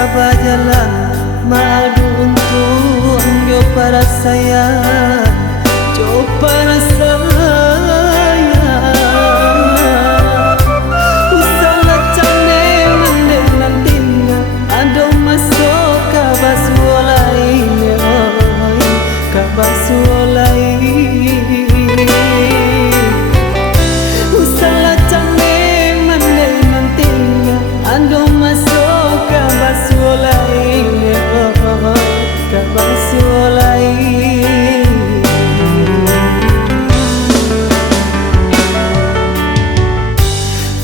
kaba jalan madu untuk yo para sayang jo para sayang usaha cane mende nantinya ado masuk kaba suolaine oi kaba suolaine usaha cane mende nantinya ado masuk kaba suolaine oi kaba suolaine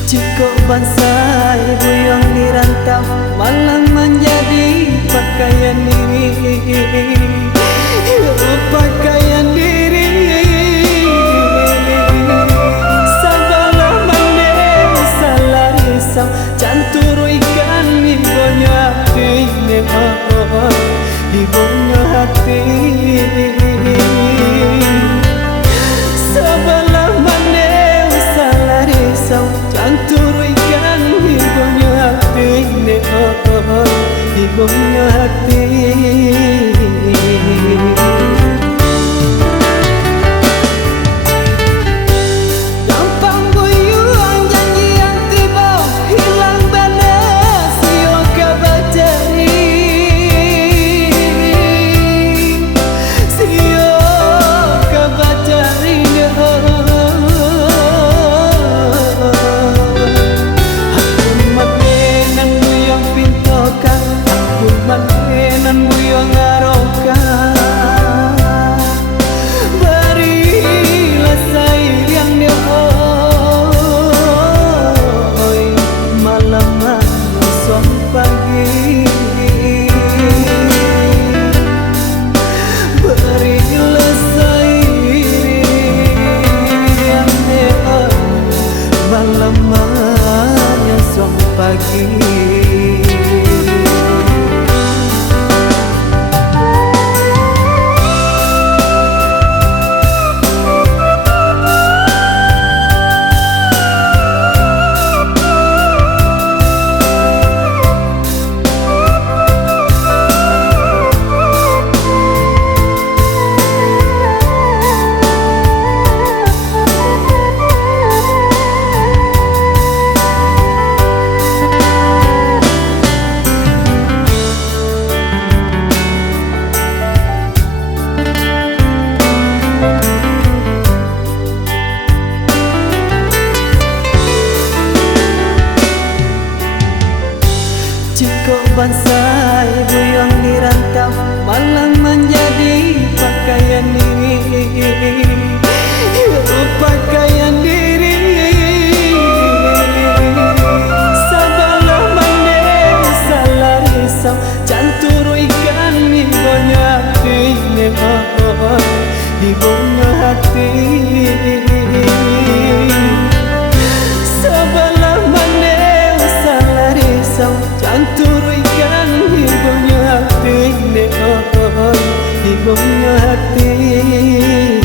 Cukup bangsa ibu yang dirantau malah menjadi pakaian diri, pakaian diri. Sabalah mande salah risau, cantur ikan ibunya hati, ibunya hati. Sabalah mande salah risau, cantur ikan ibunya hati, ibunya hati. Gampang buyuang janji yang tiba, hilang balas sio kabajari, sio kabajari. Nan buyong aroka berilah sayang dia oi malam masuk pagi berilah sayang dia malam masuk pagi. Cukup bangsa ibu yang dirantau malah menjadi pakaian diri, pakaian diri. Sabalah mande salah risau, cantur ikan ibunya hati, ibunya hati. Sabalah mande salah risau, cantur ikan ibunya hati, ibunya hati.